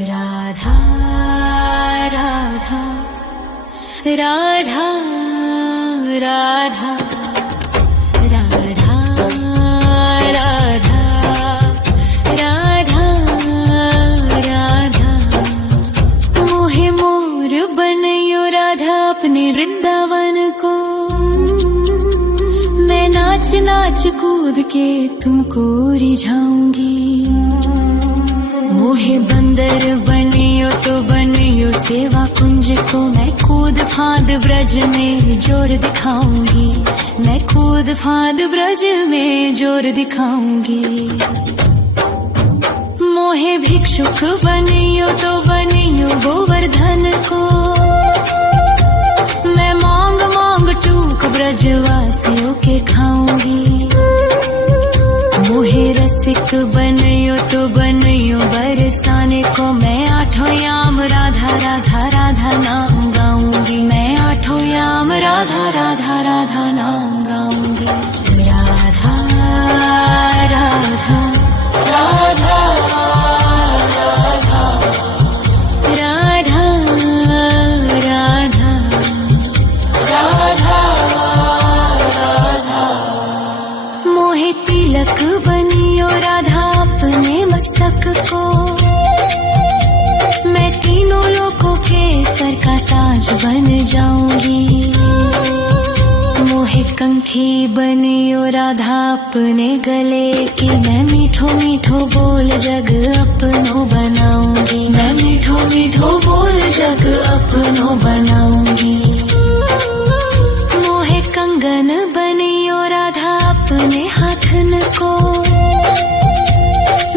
राधा राधा राधा राधा राधा राधा राधा राधा मोहे मोर बनयो राधा अपने वृंदावन को। मैं नाच नाच कूद के तुमको रिझाऊंगी। मोहे बंदर बनियो तो बनियो सेवा कुंज को। मैं कूद फांद ब्रज में जोर दिखाऊंगी। मैं कूद फांद ब्रज में जोर दिखाऊंगी। मोहे भिक्षुक बनियो तो बनियो गोवर्धन को। मैं मांग मांग टूक ब्रजवासियों के खाऊंगी। मोहे रसिक बनियो तो बनियो बरसाने को। मैं आठों याम राधा राधा राधा नाम गाऊंगी। मैं आठों याम राधा राधा राधा नाम गाऊंगी। राधा राधा राधा राधा राधा राधा राधा मोहे तिलक बनियो राधा अपने मस्तक को। मैं तीनों लोगों के सर का ताज बन जाऊंगी। मोहे कंठी बनियो राधा अपने गले की। मैं मीठो मीठो बोल जग अपनो बनाऊंगी। मैं मीठो मीठो बोल जग अपनो बनाऊंगी। मोहे कंगन बनियो राधा अपने हाथन को।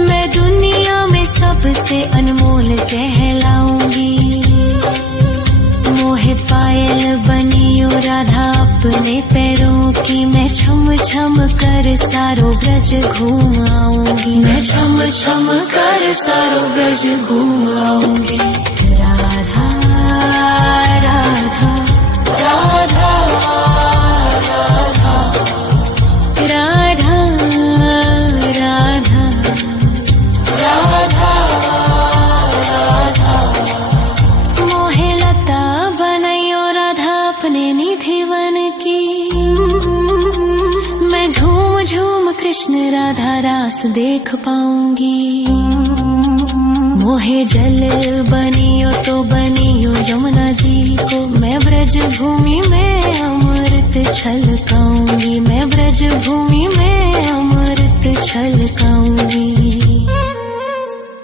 मैं दुनिया में सबसे अनमोल कहलाऊंगी। मोहे पायल बनियो राधा अपने पैरों की। मैं छम छम कर सारो ब्रज घूम आऊंगी। मैं छम छम कर सारो ब्रज घूम आऊंगी। राधा राधा राधा राधा राधा राधा राधा राधा मोहे लता बनयो राधा अपने निधिवन की। मैं झूम झूम कृष्ण राधा रास देख पाऊंगी। मोहे जल बनियो तो बनियो यमुना जी को। मैं ब्रज भूमि में अमृत छलकाऊंगी। मैं ब्रज भूमि में अमृत छलकाऊंगी।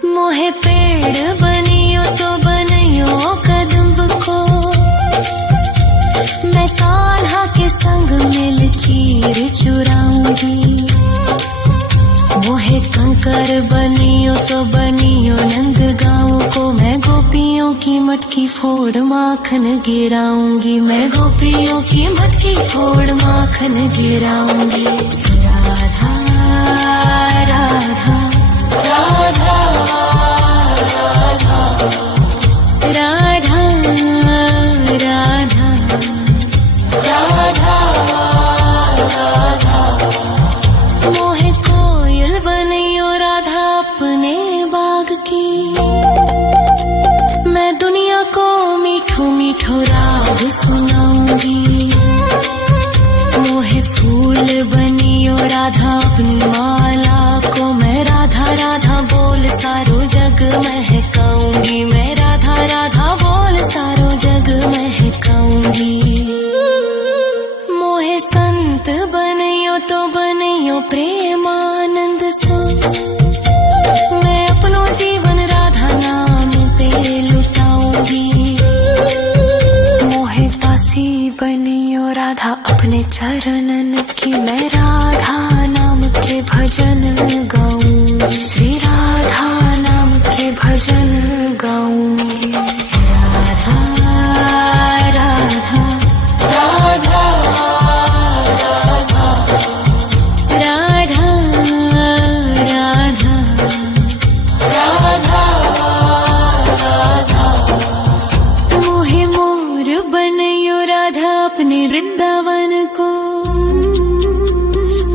मोहे पेड़ बनियो तो बनियो कदम्ब को। मैं कान्हा के संग मिल चीर चुराऊंगी। मोहे कंकर बनियो तो बनियो नंद गाँव को। मैं गोपियों की मटकी फोड़ माखन गिराऊंगी। मैं गोपियों की मटकी फोड़ माखन गिराऊंगी। राधा राधा राधा राधा राधा राधा राधा मोहे कोयल बनियो राधा अपने बाग की। मैं दुनिया को मीठो मीठो राग सुनाऊंगी। मोहे फूल बनियो राधा अपनी माला को। मैं राधा राधा बोल सारो जग महकाऊंगी। मैं राधा राधा बोल सारो जग महकाऊंगी। मोहे संत बनियो तो बनियो प्रेमानंद सो। मैं अपनो जीवन राधा नाम पे लुटाऊंगी। मोहे दासी बनियो राधा अपने चरणन की। मैं राधा नाम के भजन गाऊंगी। श्री राधा नाम के भजन गाऊंगी। राधा राधा राधा राधा राधा राधा राधा मोहे मोर बनयो राधा अपने वृंदावन को।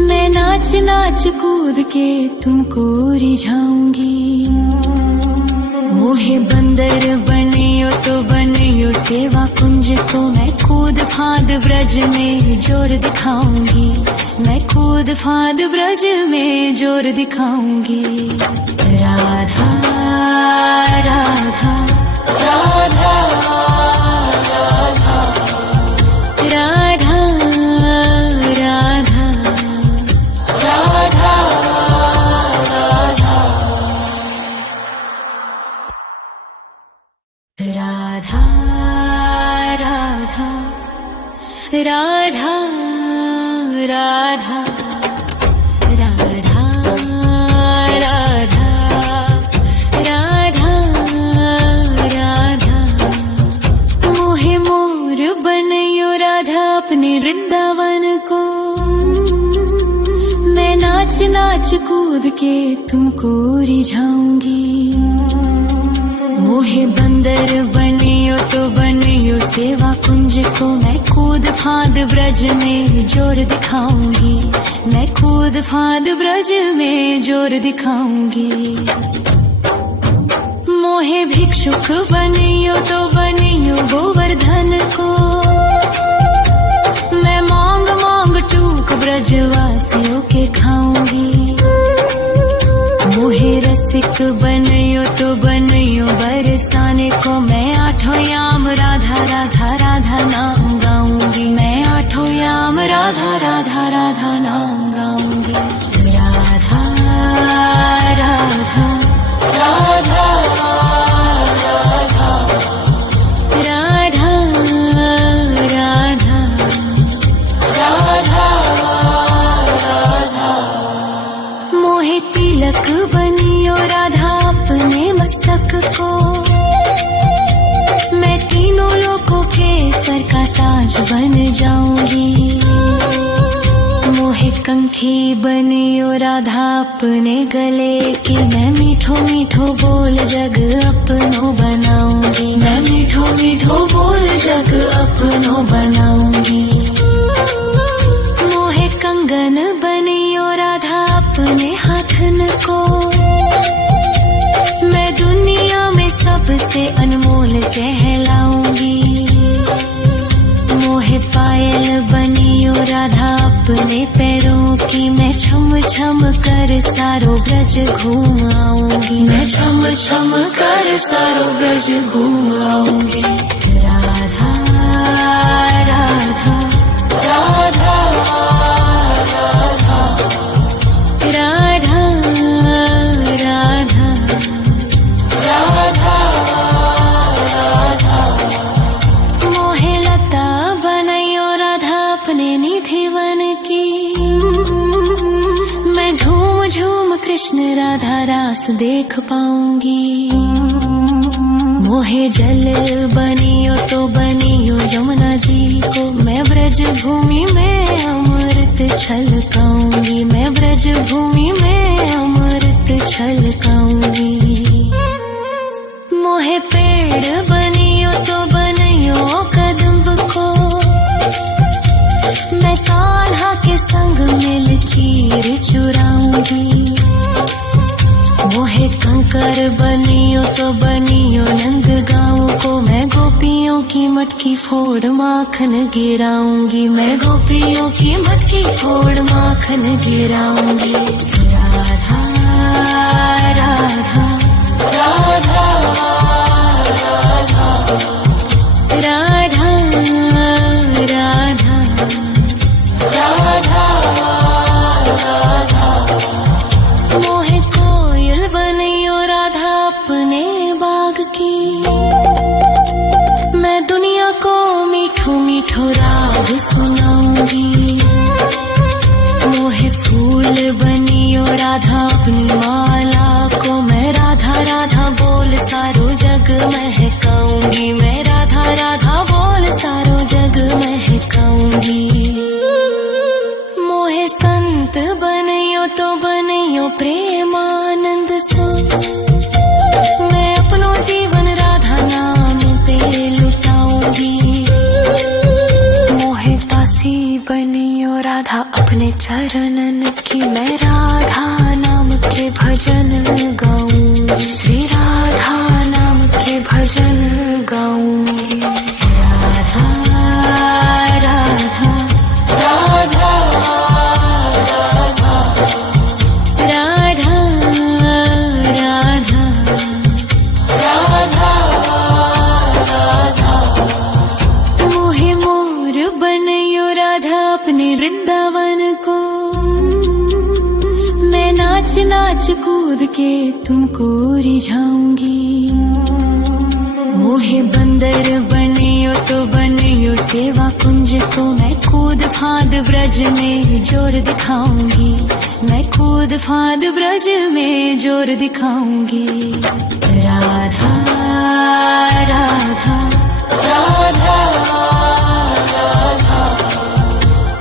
मैं नाच नाच कूद के तुमको रिझाऊंगी। मोहे मोहे बंदर बनियो तो बनियो सेवा कुंज को मैं कूद फांद ब्रज में जोर दिखाऊंगी, मैं कूद फांद ब्रज में जोर दिखाऊंगी। राधा राधा राधा राधा राधा राधा राधा राधा राधा राधा राधा राधा राधा राधा राधा मोहे मोर बनयो राधा अपने वृंदावन को, मैं नाच नाच कूद के तुमको रिझाऊंगी। मोहे बंदर बनियो तो बनियो सेवा कुंज को मैं कूद फांद ब्रज में जोर दिखाऊंगी, मैं कूद फांद ब्रज में जोर दिखाऊंगी। मोहे भिक्षुक बनियो तो बनियो गोवर्धन को, मैं मांग मांग टूक ब्रजवासियों के खाऊंगी। मोहे रसिक बनियो तो बनियो बरसाने को, मैं आठों याम राधा राधा राधा नाम गाऊंगी, मैं आठों याम राधा राधा राधा नाम गाऊंगी। राधा राधा राधा राधा राधा राधा राधा मोहे तिलक बनियो राधा अपने मस्तक को, मैं तीनों लोगों के सर का ताज बन जाऊंगी। मोहे कंठी बनियो राधा अपने गले की, मैं मीठो मीठो बोल जग अपनो बनाऊंगी, मैं मीठो मीठो बोल जग अपनो बनाऊंगी। मोहे कंगन बनियो राधा अपने हाथन को, मैं दुनिया में सबसे अनमोल कहलाऊंगी। मोहे पायल बनियो राधा अपने पैरों की, मैं छम छम कर सारो ब्रज घूम आऊंगी, मैं छम छम कर सारो ब्रज घूम आऊंगी। राधा राधा राधा राधा राधा राधा राधा राधा मोहे लता बनायो राधा अपने निधि वन की, मैं झूम झूम कृष्ण राधा रास देख पाऊंगी। मोहे जल बनियो तो बनियो यमुना जी को, मैं ब्रज भूमि में अमृत छलकाऊंगी, मैं ब्रज भूमि में अमृत छलकाऊंगी। मोहे पेड़ बनियो तो बनियो कदम्ब को, मैं कान्हा के संग मिल चीर चुराऊंगी। मोहे कंकर बनियो तो बनियो नंद गाँव को, मैं गोपियों की मटकी फोड़ माखन गिराऊंगी, मैं गोपियों की मटकी फोड़ माखन गिराऊंगी। राधा राधा राधा राधा राधा राधा राधा मोहे कोयल बनियो राधा अपने बाग की, मैं दुनिया को मीठो मीठो राग सुनाऊंगी। मोहे फूल बनियो राधा अपनी माला को, मैं राधा राधा बोल सारो जग महकाऊंगी, मैं राधा राधा बोल सारो जग महकाऊंगी। मोहे संत बनियो तो बनियो प्रेमानंद सो, मैं अपनो जीवन राधा नाम पे लुटाऊंगी। मोहे दासी बनियो राधा अपने चरणन की, मैं राधा नाम के भजन गाऊंगी, श्री राधा नाम कूद के तुमको रिझाऊंगी। मोहे बंदर बनियो तो बनियो सेवा कुंज को मैं कूद फांद ब्रज में जोर दिखाऊंगी। मैं कूद फांद ब्रज में जोर दिखाऊंगी। राधा राधा राधा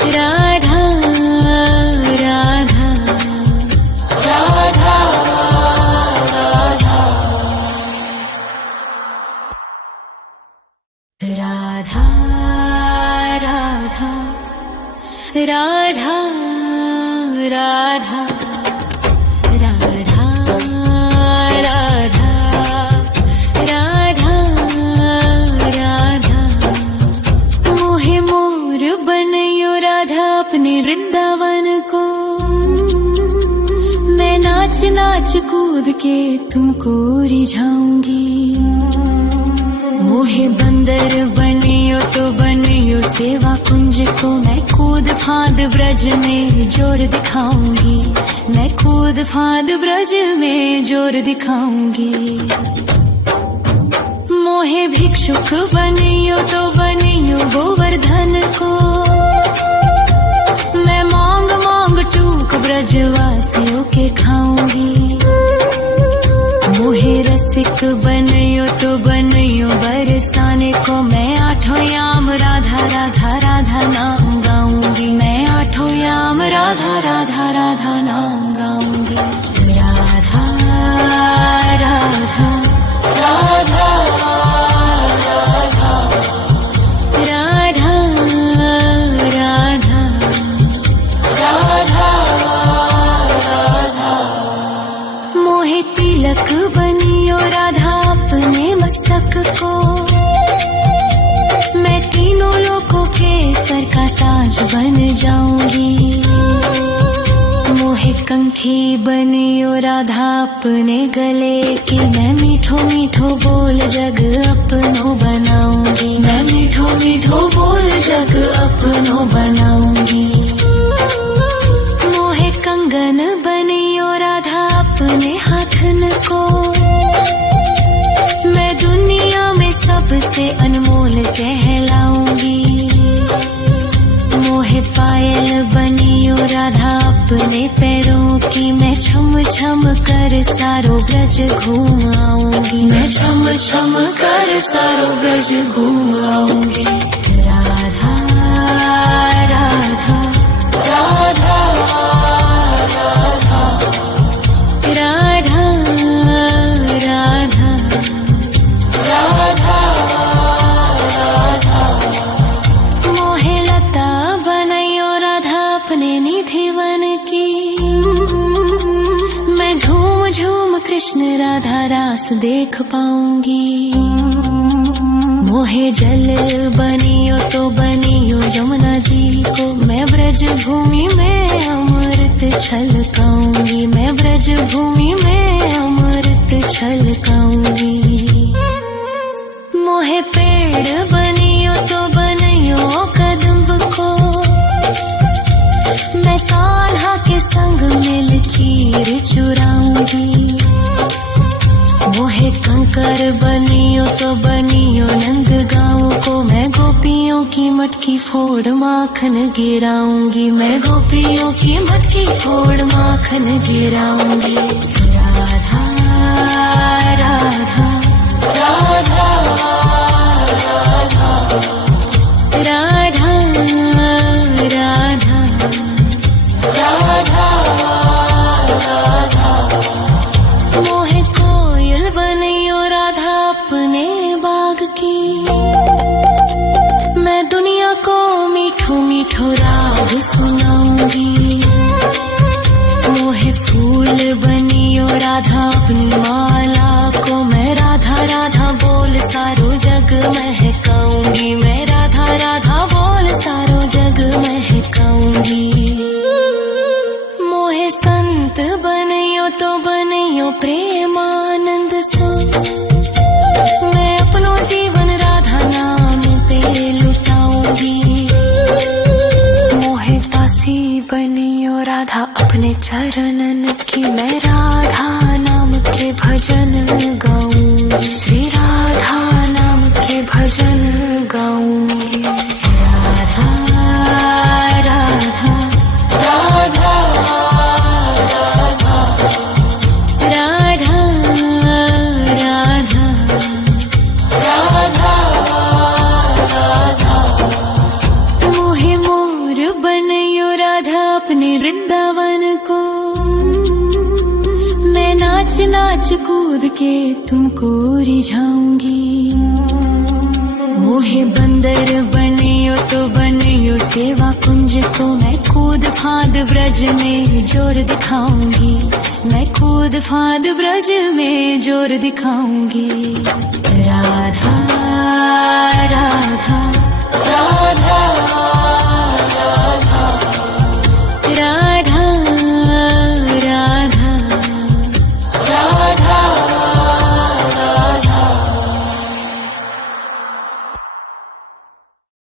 राधा राधा राधा राधा राधा राधा राधा राधा राधा राधा राधा मोहे मोर बनयो राधा अपने वृंदावन को। मैं नाच नाच कूद के तुमको रिझाऊंगी। मोहे बंदर बनियो तो बनियो सेवा कुंज को मैं कूद फांद ब्रज में जोर दिखाऊंगी। मैं कूद फांद ब्रज में जोर दिखाऊंगी। मोहे भिक्षुक बनियो तो बनियो गोवर्धन को। मैं मांग मांग टूक ब्रजवासियों के खाऊंगी। मोहे रसिक बनियो तो बनियो बरसाने को मैं आठों याम राधा राधा राधा नाम गाऊंगी। मैं आठों याम राधा राधा राधा नाम गाऊंगी। राधा राधा राधा राधा राधा राधा राधा राधा मोहे तिलक बनियो राधा अपने मस्तक को। मैं तीनों लोगों के सर का ताज बन जाऊंगी। मोहे कंठी बनियो राधा अपने गले की। मैं मीठो मीठो बोल जग अपनो बनाऊंगी। मैं मीठो मीठो बोल जग अपनो बनाऊंगी। मोहे कंगन बनियो राधा अपने हाथन को। मैं दुनिया में सबसे अनमोल कहलाऊंगी। मोहे पायल बनियो राधा अपने पैरों की। मैं छम छम कर सारो ब्रज घूम आऊंगी। मैं छम छम कर सारो ब्रज घूम आऊंगी। राधा राधा राधा राधा राधा राधा राधा राधा मोहे लता बनयो राधा अपने निधि वन की। मैं झूम झूम कृष्ण राधा रास देख पाऊंगी। मोहे जल बनियो तो बनियो यमुना जी को। मैं ब्रज भूमि में अमृत छलकाऊंगी। मैं ब्रज भूमि में अमृत छलकाऊंगी। मोहे पेड़ बनियो तो बनियो कदम्ब को। मैं कान्हा के संग मिल चीर चुराऊंगी। मोहे कंकर बनियो तो बनियो नंद गाँव को। मैं गोपियों की मटकी फोड़ माखन गिराऊंगी। मैं गोपियों की मटकी फोड़ माखन गिराऊंगी। राधा राधा राधा राधा राधा राधा राधा मोहे कोयल बनियो राधा अपने बाग की। मैं दुनिया को मीठो मीठो राग सुनाऊंगी। मोहे फूल बनियो राधा अपनी माला को। मैं राधा राधा बोल सारो जग महकाऊंगी। मैं राधा राधा बोल सारो जग महकाऊंगी। मोहे संत बनियो तो बनियो प्रेमानंद सो। मैं अपनो जीवन राधा नाम पे लुटाऊंगी। मोहे दासी बनियो राधा अपने चरणन कि मैं राधा नाम के भजन गाऊंगी, श्री राधा नाम के भजन गाऊंगी। राधा राधा राधा राधा राधा राधा राधा मोहे मोर बनयो राधा अपने वृंदावन को, मैं नाच नाच कूद के तुमको रिझाऊंगी। मोहे बंदर बनियो तो बनियो सेवा कुंज को, मैं कूद फाद ब्रज में जोर दिखाऊंगी, मैं कूद फाद ब्रज में जोर दिखाऊंगी। राधा राधा राधा राधा राधा राधा राधा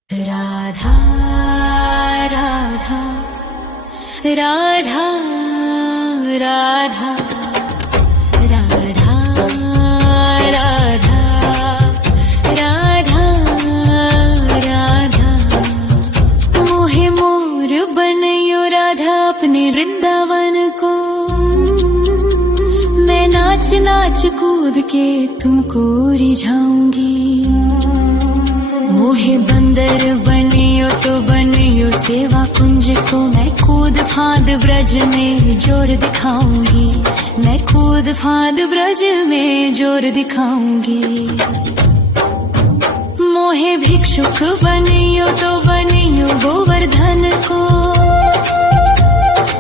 राधा राधा राधा राधा राधा राधा राधा राधा मोहे मोर बनयो राधा अपने वृंदावन को, मैं नाच नाच कूद के तुमको रिझाऊंगी। मोहे बंदर बनियो तो बनियो सेवा कुंज को, मैं कूद फाद ब्रज में जोर दिखाऊंगी, मैं कूद फाद ब्रज में जोर दिखाऊंगी। मोहे भिक्षुक बनियो तो बनियो गोवर्धन को,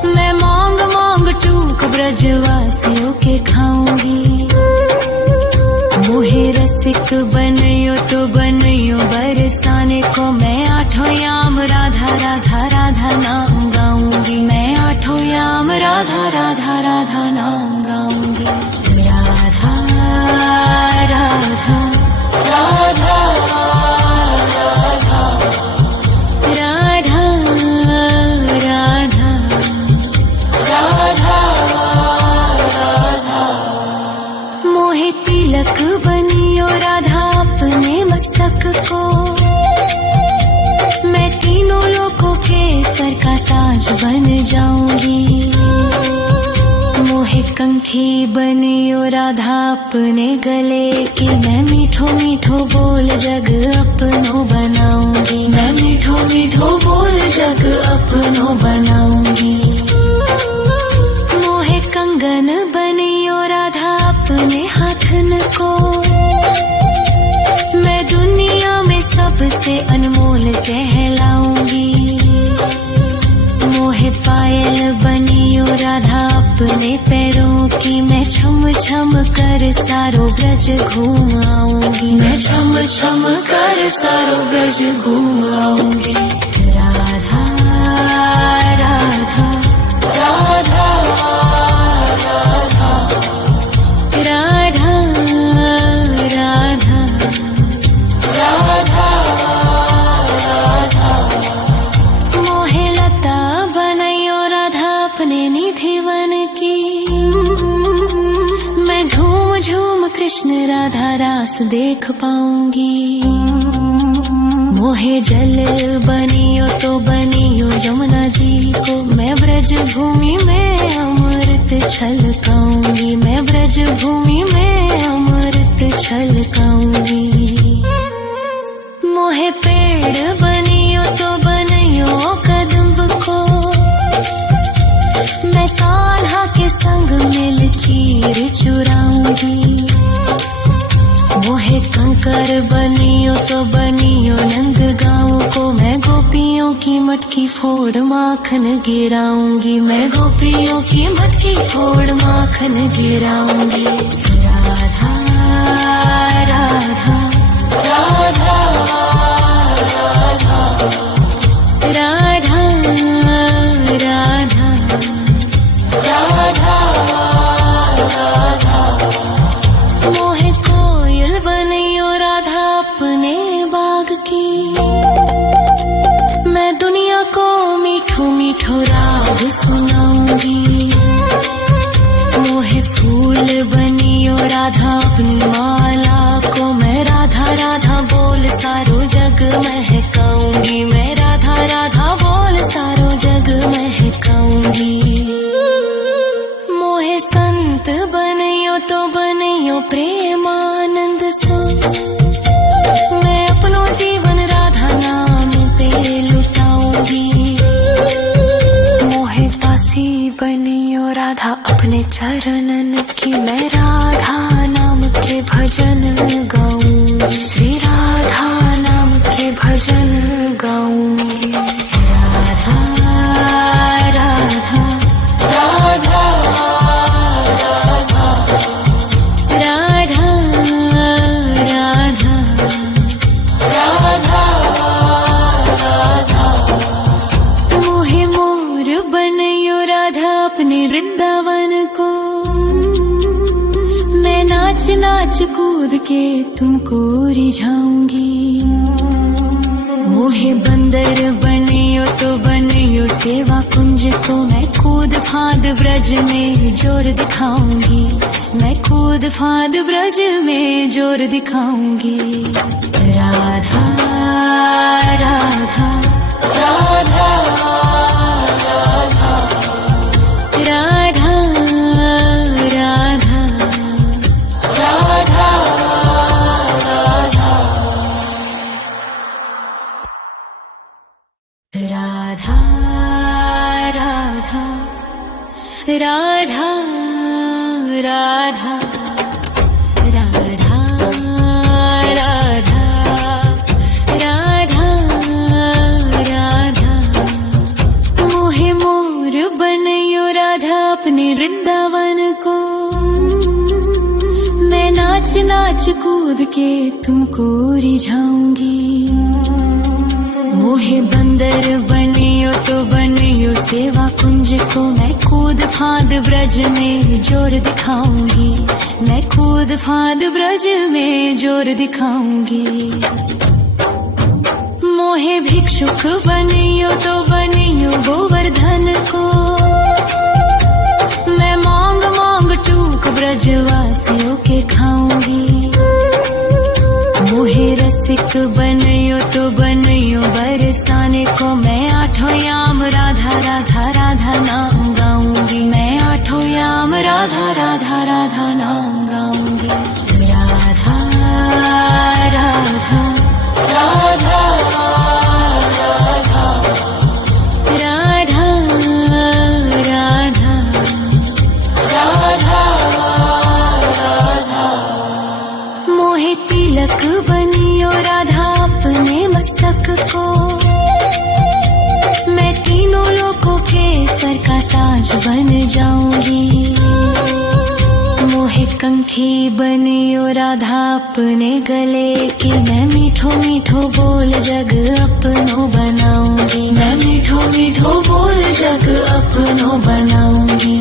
मैं मांग मांग टूक ब्रजवासियों के खाऊंगी। मोहे रसिक बनयो तो बनयो बरसाने को, मैं आठों याम राधा राधा राधा नाम गाऊंगी, मैं आठों याम राधा राधा राधा नाम गाऊंगी। राधा राधा राधा राधा राधा राधा राधा राधा मोहे तिलक बनियो राधा अपने मस्तक को, मैं तीनों लोगों के सर का ताज बन जाऊंगी। मोहे कंठी बनियो राधा अपने गले की, मैं मीठो मीठो बोल जग अपनो बनाऊंगी, मैं मीठो मीठो बोल जग अपनो बनाऊंगी। मोहे कंगन बनियो राधा अपने हाथन को, मैं दुनिया में सबसे अनमोल कहलाऊंगी। मोहे पायल बनियो राधा अपने पैरों की, मैं छम छम कर सारो ब्रज घूम आऊंगी, मैं छम छम कर सारो ब्रज घूम आऊंगी। राधा राधा राधा राधा राधा राधा राधा राधा मोहे लता बनयो राधा अपने निधिवन की, मैं झूम झूम कृष्ण राधा रास देख पाऊंगी। मोहे जल बनियो तो बनियो यमुना जी को, मैं ब्रज भूमि में अमृत छलकाऊंगी, मैं ब्रज भूमि में अमृत छलकाऊंगी। मोहे पेड़ बनियो तो बनियो कदम्ब को, मैं कान्हा के संग मिल चीर चुराऊंगी। मोहे कंकर बनियो तो बनियो नंद गाँव को, मैं गोपियों की मटकी फोड़ माखन गिराऊंगी, मैं गोपियों की मटकी फोड़ माखन गिराऊंगी। राधा राधा राधा राधा राधा राधा राधा मोहे कोयल बनियो राधा अपने बाग की, मैं दुनिया को मीठो मीठो राग सुनाऊंगी। राधा अपनी माला को मैं राधा राधा बोल सारो जग महकाऊंगी, मैं राधा राधा बोल सारो जग महकाऊंगी। मोहे संत बनियो तो बनियो प्रेमानंद सो, मैं अपनो जीवन राधा नाम पे लुटाऊंगी। मोहे दासी बनियो राधा अपने चरणन की, मैं राधा नाम के भजन गाऊंगी, श्री राधा नाम के भजन गाऊंगी। राधा राधा राधा राधा राधा राधा राधा। मोहे मोर बनियो राधा अपने वृंदावन को, मैं नाच नाच कूद के तुमको रिझाऊंगी। मोहे बंदर बनियो तो बनियो सेवा कुंज को, मैं कूद फांद ब्रज में जोर दिखाऊंगी, मैं कूद फांद ब्रज में जोर दिखाऊंगी। राधा राधा राधा राधा राधा राधा राधा राधा राधा राधा राधा राधा राधा राधा। मोहे मोर बनियो राधा अपने वृंदावन को, मैं नाच नाच कूद के तुमको रिझाऊंगी। मोहे बंदर बनियो तो बनियो सेवा कुंज को, मैं कूद फांद ब्रज में जोर दिखाऊंगी, मैं कूद फांद ब्रज में जोर दिखाऊंगी। मोहे भिक्षुक बनियो तो बनियो गोवर्धन को, मैं मांग मांग टूक ब्रजवासियों के खाऊंगी। मोहे रसिक बनियो तो बनियो बरसाने को, मैं आठों याम राधा राधा राधा नाम गाऊंगी, मैं आठों याम राधा राधा राधा नाम गाऊंगी। राधा राधा राधा राधा राधा राधा राधा। मोहे तिलक बनियो राधा अपने मस्तक को, मैं तीनों लोगों के सर का ताज बन जाऊंगी। मोहे कंठी बनियो राधा अपने गले की, मैं मीठो मीठो बोल जग अपनो बनाऊंगी, मैं मीठो मीठो बोल जग अपनो बनाऊंगी।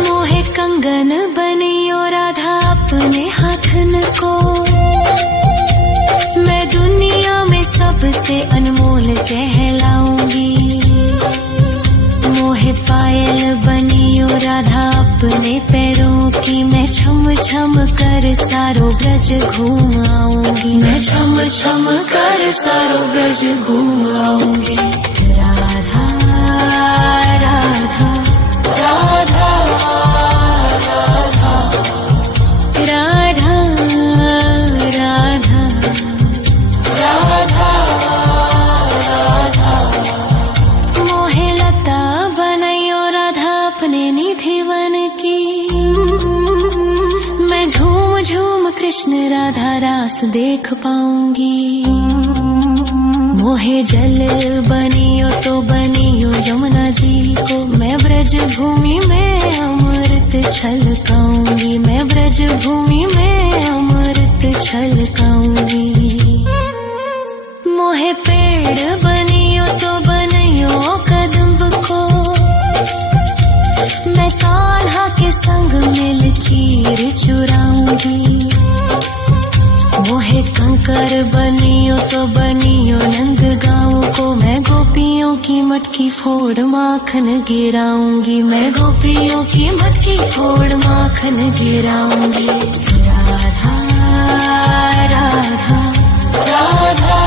मोहे कंगन बनियो राधा अपने हाथन को, मैं दुनिया में सबसे अनमोल कहलाऊंगी। मोहे पायल बनियो राधा अपने पैरों की, मैं छम छम कर सारो ब्रज घूम आऊंगी, मैं छम छम कर सारो ब्रज घूम आऊंगी। राधा राधा राधा राधा राधा राधा राधा राधा। मोहे लता बनायो राधा अपने निधिवन की, मैं झूम झूम कृष्ण राधा रास देख पाऊंगी। मोहे जल बनियो तो बनियो यमुना जी को, मैं ब्रज भूमि में अमृत छलकाऊंगी, मैं ब्रज भूमि में अमृत छलकाऊंगी। मोहे पेड़ बनियो तो बनियो कदम्ब को, मैं कान्हा के संग मिल चीर चुराऊंगी। मोहे कंकर बनियो तो बनियो नंद गाँव को, मैं गोपी गोपियों की मटकी फोड़ माखन गिराऊंगी, मैं गोपियों की मटकी फोड़ माखन गिराऊंगी। राधा राधा राधा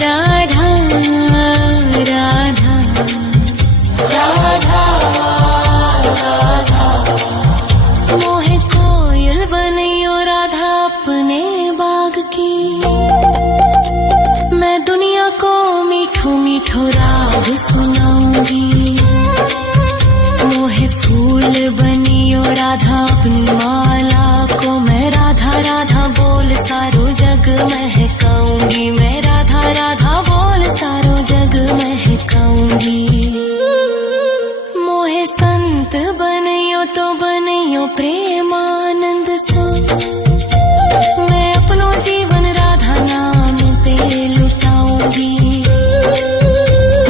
राधा राधा राधा राधा। मोहे कोयल बनियो राधा अपने बाग की, मैं दुनिया को मीठो मीठो राग सुनाऊंगी। मोहे फूल बनियो राधा अपनी माला को, मैं राधा राधा बोल सारो जग महकाऊंगी, मैं राधा राधा बोल सारो जग महकाऊंगी। मोहे संत बनियो तो बनियो प्रेमानंद सो, मैं अपनो जीवन राधा नाम पे लुटाऊंगी।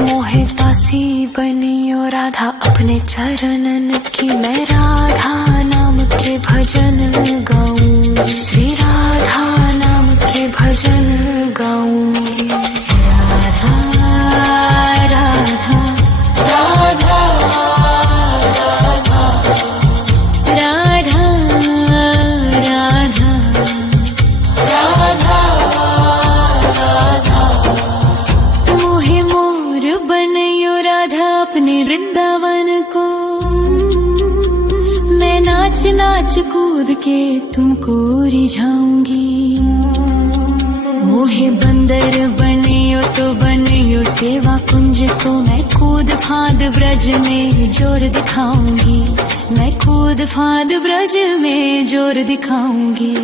मोहे दासी बनियो राधा अपने चरणन की, मैं राधा नाम के भजन गाऊंगी, श्री राधा नाम के भजन गाऊंगी। राधा राधा राधा राधा राधा राधा। मोहे मोर बनियो राधा अपने वृंदावन को, मैं नाच नाच कूद के तुमको रिझाऊंगी। मोहे बंदर बनियो तो बनियो सेवा कुंज को, मैं कूद फांद ब्रज में जोर दिखाऊंगी, मैं कूद फांद ब्रज में जोर दिखाऊंगी।